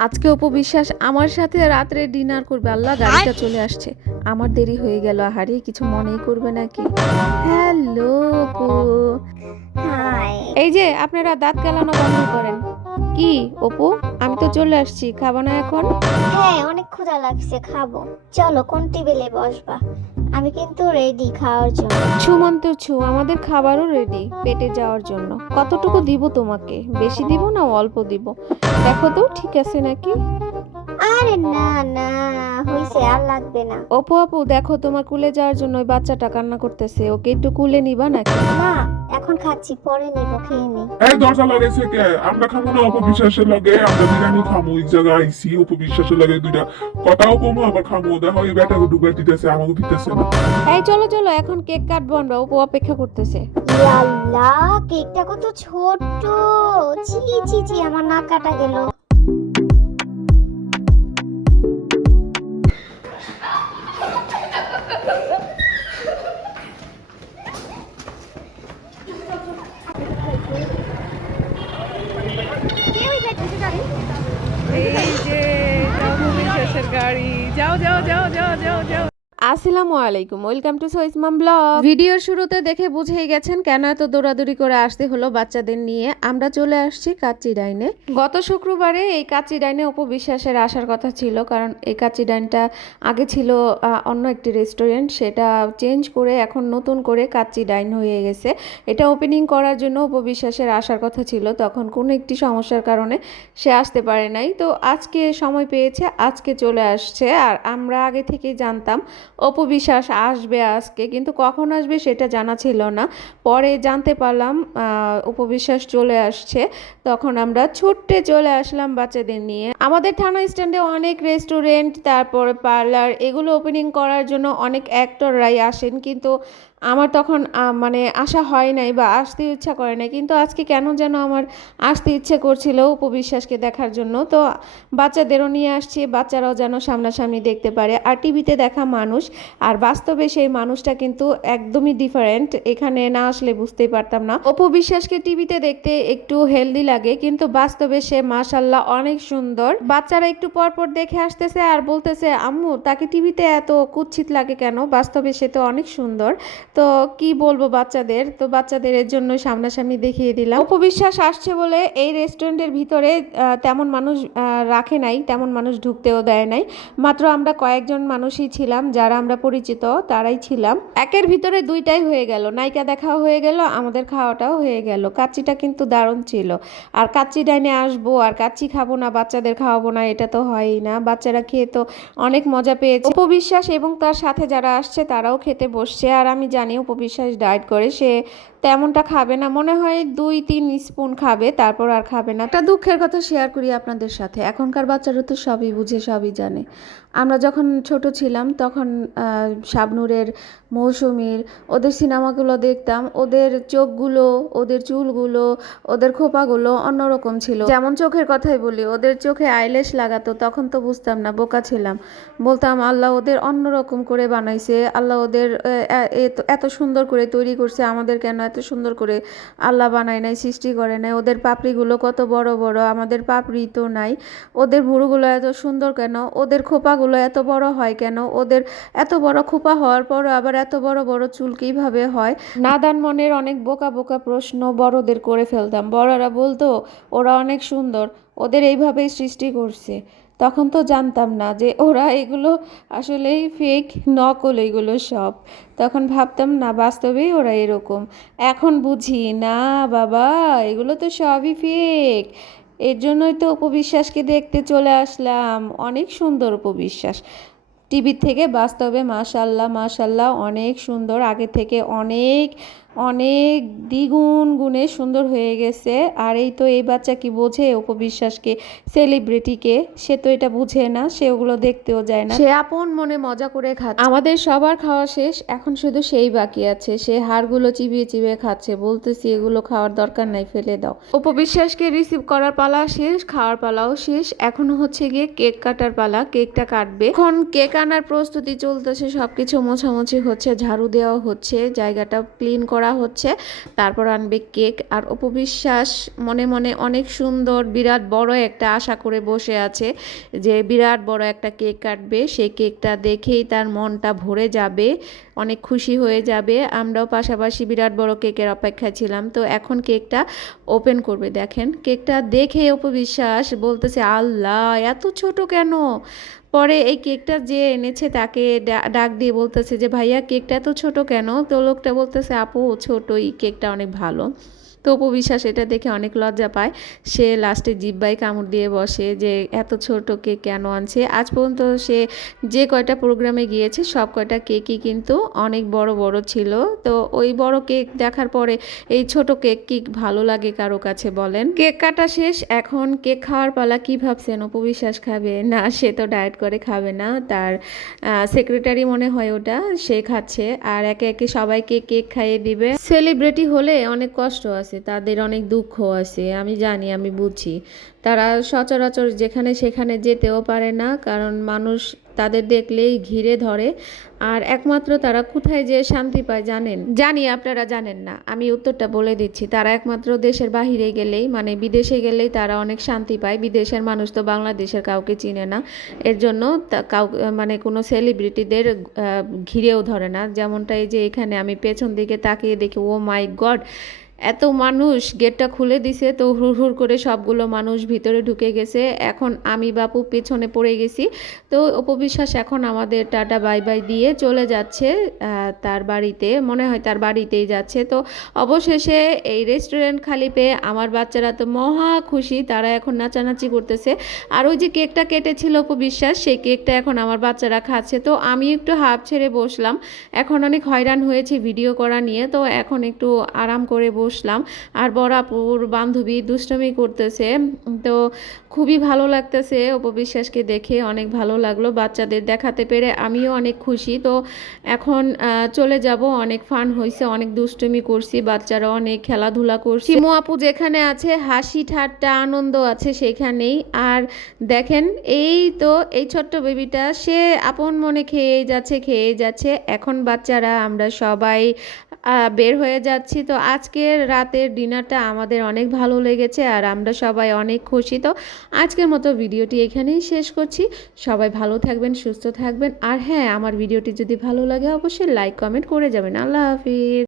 আজকে অপু বিশ্বাস আমার সাথে রাত্রে ডিনার করবে। আল্লাহ, গাড়িটা চলে আসছে। আমার দেরি হয়ে গেল। আহারে, কিছু মনেই করবে নাকি? হ্যালো অপু। হাই। এই যে আপনারা দাঁত কেলানো বন্ধ করেন। কি অপু, আমি তো চলে আসছি, খাবো না এখন? হ্যাঁ, অনেক ক্ষুধা লাগছে, খাবো। চলো, কোন টেবিলে বসবা? আমি কিন্তু রেডি খাওয়ার জন্য। ছুমন্ত ছু, আমাদের খাবারও রেডি পেটে যাওয়ার জন্য। কতটুকু দিব তোমাকে? বেশি দিব না অল্প দিব? দেখো তো ঠিক আছে নাকি? আরে না না, হইছে, আর লাগবে না। অপু আপু, দেখো তোমার কুলে যাওয়ার জন্য ওই বাচ্চাটা কান্না করতেছে, ওকে একটু কুলে নিবা নাকি? না, এখন খাচ্ছি, পরে নিব, খেয়ে নি। এই দরজা লাগাইছে কে? আমরা খাবো না অপবিশ্বাসের লগে? আমরা বিরিয়ানি খামো, এক জায়গায় আইসি অপবিশ্বাসের লগে দুইটা কথাও কমো, আবার খামো। দেখো এই বেটা ডুবে দিতেছে, আমাকে দিতেছে না। এই চলো চলো, এখন কেক কাটবো আমরা, অপু অপেক্ষা করতেছে। ইয়াল্লাহ, কেকটা কত ছোট! ছি ছি ছি, আমার নাক কাটা গেল। এই যে এটা অপু বিশ্বাসের গাড়ি। যাও যাও যাও যাও যাও যাও। আসসালামু আলাইকুম, ওয়েলকাম টু সোইসমাম ব্লগ। ভিডিওর শুরুতে দেখে বুঝেই গেছেন কেন এত দৌড়াদৌড়ি করে আসতে হলো বাচ্চাদের নিয়ে। আমরা চলে আসছি কাচ্চি ডাইনে। গত শুক্রবারে এই কাচ্চি ডাইনে অপু বিশ্বাসের আসার কথা ছিল, কারণ এই কাচ্চি ডাইনটা আগে ছিল অন্য একটি রেস্টুরেন্ট, সেটা চেঞ্জ করে এখন নতুন করে কাচ্চি ডাইন হয়ে গেছে। এটা ওপেনিং করার জন্য অপু বিশ্বাসের আসার কথা ছিল, তখন কোনো একটি সমস্যার কারণে সে আসতে পারে নাই। তো আজকে সময় পেয়েছে, আজকে চলে আসছে। আর আমরা আগে থেকেই জানতাম অপু বিশ্বাস আসবে আজকে, কিন্তু কখন আসবে সেটা জানা ছিল না। পরে জানতে পারলাম অপু বিশ্বাস চলে আসছে, তখন আমরা ছুটে চলে আসলাম বাচ্চাদের নিয়ে। আমাদের থানা স্ট্যান্ডে অনেক রেস্টুরেন্ট, তারপর পার্লার, এগুলো ওপেনিং করার জন্য অনেক অ্যাক্টররাই আসেন, কিন্তু আমার তখন মানে আসা হয় নাই বা আসতে ইচ্ছা করে নাই। কিন্তু আজকে কেন যেন আমার আসতে ইচ্ছে করছিল অপু বিশ্বাসকে দেখার জন্য। তো বাচ্চাদেরও নিয়ে আসছি, বাচ্চারাও যেন সামনাসামনি দেখতে পারে। আর টিভিতে দেখা মানুষ আর বাস্তবে সেই মানুষটা কিন্তু একদমই ডিফারেন্ট। এখানে না আসলে বুঝতেই পারতাম না। অপু বিশ্বাসকে টিভিতে দেখতে একটু হেলদি লাগে, কিন্তু বাস্তবে সে মাশাল্লাহ অনেক সুন্দর। বাচ্চারা একটু পরপর দেখে আসতেছে আর বলতেছে, আম্মু তাকে টিভিতে এত কুৎসিত লাগে কেন, বাস্তবে সে তো অনেক সুন্দর। তো কি বলবো বাচ্চাদের, তো বাচ্চাদের এর জন্য সামনাসামনি দেখিয়ে দিলাম। অপু বিশ্বাস আসছে বলে এই রেস্টুরেন্টের ভিতরে তেমন মানুষ রাখে নাই, তেমন মানুষ ঢুকতেও দেয় নাই। মাত্র আমরা কয়েকজন মানুষই ছিলাম যারা আমরা পরিচিত, তারাই ছিলাম। একের ভিতরে দুইটাই হয়ে গেল, নায়িকা দেখাও হয়ে গেল, আমাদের খাওয়াটাও হয়ে গেল। কাচ্চিটা কিন্তু দারুণ ছিল। আর কাচ্চি ডাইনে আসবো আর কাচ্চি খাবো না, বাচ্চাদের খাওয়াবো না, এটা তো হয়ই না। বাচ্চারা খেয়ে তো অনেক মজা পেয়েছে। উপবিশ্বাস এবং তার সাথে যারা আসছে তারাও খেতে বসছে। আর আমি জানি উপবিশ্বাস ডায়েট করে, সে তেমনটা খাবে না, মনে হয় 2-3 স্পুন খাবে, তারপর আর খাবে না। একটা দুঃখের কথা শেয়ার করি আপনাদের সাথে, এখনকার বাচ্চারা তো সবই বুঝে, সবই জানে। আমরা যখন ছোট ছিলাম তখন শাবনূরের, মৌসুমীর, ওদের সিনেমাগুলো দেখতাম, ওদের চোখগুলো, ওদের চুলগুলো, ওদের খোপাগুলো অন্যরকম ছিল। যেমন চোখের কথাই বলি, ওদের চোখে আইল্যাশ লাগাতো, তখন তো বুঝতাম না, বোকা ছিলাম। বলতাম আল্লাহ ওদের অন্যরকম করে বানাইছে, আল্লাহ ওদের এত সুন্দর করে তৈরি করছে, আমাদের কেন এত সুন্দর করে আল্লাহ বানায় নাই, সৃষ্টি করে নাই। ওদের পাপড়িগুলো কত বড় বড়, আমাদের পাপড়ি তো নাই। ওদের ভুরুগুলো এত সুন্দর কেন, ওদের খোপাগুলো এত বড় হয় কেন, ওদের এত বড় খোপা হওয়ার পরও আবার এত বড় বড় চুল কিভাবে হয়? নাদান মনের অনেক বোকা বোকা প্রশ্ন বড়দের করে ফেলতাম। বড়রা বলতো ওরা অনেক সুন্দর, ওদের এইভাবেই সৃষ্টি করছে। তখন তো জানতাম না যে ওরা এগুলো আসলেই ফেক, নকল এগুলো সব। তখন ভাবতাম না, বাস্তবেই ওরা এরকম। এখন বুঝি না বাবা, এগুলো তো সবই ফেক। এর জন্যই তো উপবিশ্বাসকে দেখতে চলে আসলাম। অনেক সুন্দর উপবিশ্বাস, টিভির থেকে বাস্তবে মাশাল্লাহ মাশাল্লাহ অনেক সুন্দর, আগে থেকে অনেক অনেক দ্বিগুণ গুণে সুন্দর হয়ে গেছে। আর এই তো এই বাচ্চা কি বোঝে উপবিশ্বাসকে, সেলিব্রিটিকে? সে তো এটা বুঝে না, সে ওগুলো দেখতেও যায় না, সে আপন মনে মজা করে খাচ্ছে। আমাদের সবার খাওয়া শেষ, এখন শুধু সেই বাকি আছে, সে হাড়গুলো চিবিয়ে চিবিয়ে খাচ্ছে। বলতেছি এগুলো খাওয়ার দরকার নাই, ফেলে দাও। উপবিশ্বাসকে রিসিভ করার পালা শেষ, খাওয়ার পালাও শেষ, এখন হচ্ছে গিয়ে কেক কাটার পালা। কেকটা কাটবে এখন, কেক আনার প্রস্তুতি চলতেছে, সবকিছু মোছামুছি হচ্ছে, ঝাড়ু দেওয়া হচ্ছে, জায়গাটা ক্লিন করা করা হচ্ছে, তারপর আনবে কেক। আর অপবিশ্বাস মনে মনে অনেক সুন্দর বিরাট বড় একটা আশা করে বসে আছে যে বিরাট বড় একটা কেক কাটবে, সেই কেকটা দেখেই তার মনটা ভরে যাবে, অনেক খুশি হয়ে যাবে। আমরাও পাশাপাশি বিরাট বড় কেকের অপেক্ষায় ছিলাম। তো এখন কেকটা ওপেন করবে। দেখেন কেকটা দেখে অপবিশ্বাস বলতেছে, আল্লাহ এত ছোট কেন। পরে এই কেকটা যে এনেছে তাকে ডাক দিয়ে বলতেছে যে ভাইয়া কেকটা এত ছোট কেন। তো লোকটা বলতেছে আপু ছোটই, কেকটা অনেক ভালো। তো অপবিশ্বাস এটা দেখে অনেক লজ্জা পায়, সে লাস্টে জিব্বায় কামড় দিয়ে বসে যে এত ছোট কেক কেন আনছে। আজ পর্যন্ত সে যে কয়টা প্রোগ্রামে গিয়েছে সব কয়টা কেকই কিন্তু অনেক বড় বড় ছিল। তো ওই বড় কেক দেখার পরে এই ছোট কেক কি ভালো লাগে কারো কাছে বলেন। কেক কাটা শেষ, এখন কেক খাওয়ার পালা। কি ভাবছেন অপবিশ্বাস খাবে? না, সে তো ডায়েট করে খাবে না, তার সেক্রেটারি মনে হয় ওটা, সে খাচ্ছে। আর একে একে সবাইকে কেক খাইয়ে দিবে। সেলিব্রিটি হলে অনেক কষ্ট আছে, তাদের অনেক দুঃখ আছে, আমি জানি, আমি বুঝি। তারা সচরাচর যেখানে সেখানে যেতেও পারে না, কারণ মানুষ তাদের দেখলেই ঘিরে ধরে। আর একমাত্র তারা কোথায় যে শান্তি পায় জানেন? জানি আপনারা জানেন না, আমি উত্তরটা বলে দিচ্ছি। তারা একমাত্র দেশের বাহিরে গেলেই, মানে বিদেশে গেলেই তারা অনেক শান্তি পায়। বিদেশের মানুষ তো বাংলাদেশের কাউকে চিনে না, এর জন্য মানে কোনো সেলিব্রিটিদের ঘিরেও ধরে না। যেমনটা এই যে এখানে আমি পেছন দিকে তাকিয়ে দেখি, ও মাই গড, এত মানুষ, গেটটা খুলে দিছে তো হুড় হুড় করে সবগুলো মানুষ ভিতরে ঢুকে গেছে। এখন আমি বাপু পেছনে পড়ে গেছি। তো অপবিশ্বাস এখন আমাদের টাটা বাই বাই দিয়ে চলে যাচ্ছে তার বাড়িতে, মনে হয় তার বাড়িতেই যাচ্ছে। তো অবশেষে এই রেস্টুরেন্ট খালি পেয়ে আমার বাচ্চারা তো মহা খুশি, তারা এখন নাচানাচি করতেছে। আর ওই যে কেকটা কেটেছিল অপবিশ্বাস, সেই কেকটা এখন আমার বাচ্চারা খাচ্ছে। তো আমি একটু হাঁপ ছেড়ে বসলাম, এখন অনেক হয়রান হয়েছে ভিডিও করা নিয়ে, তো এখন একটু আরাম করে বসলাম। আর বড় আপুর বান্ধবী দুষ্টুমি করতেছে, তো খুবই ভালো লাগতেছে অপবিশ্বাসকে দেখে, অনেক ভালো লাগলো। বাচ্চাদের দেখাতে পেরে আমিও অনেক খুশি। তো এখন চলে যাব, অনেক ফান হয়েছে, অনেক দুষ্টুমি করছি, বাচ্চারা অনেক খেলাধুলা করছি। শিমু আপু যেখানে আছে হাসি ঠাট্টা আনন্দ আছে সেখানেই। আর দেখেন এই তো এই ছোট্ট বেবিটা, সে আপন মনে খেয়েই যাচ্ছে। এখন বাচ্চারা আমরা সবাই বের হয়ে যাচ্ছি। তো আজকের রাতের ডিনারটা আমাদের অনেক ভালো লেগেছে আর আমরা সবাই অনেক খুশি। তো আজকের মতো ভিডিওটি এখানেই শেষ করছি। সবাই ভালো থাকবেন, সুস্থ থাকবেন। আর হ্যাঁ, আমার ভিডিওটি যদি ভালো লাগে অবশ্যই লাইক কমেন্ট করে যাবেন। আল্লাহ হাফিজ।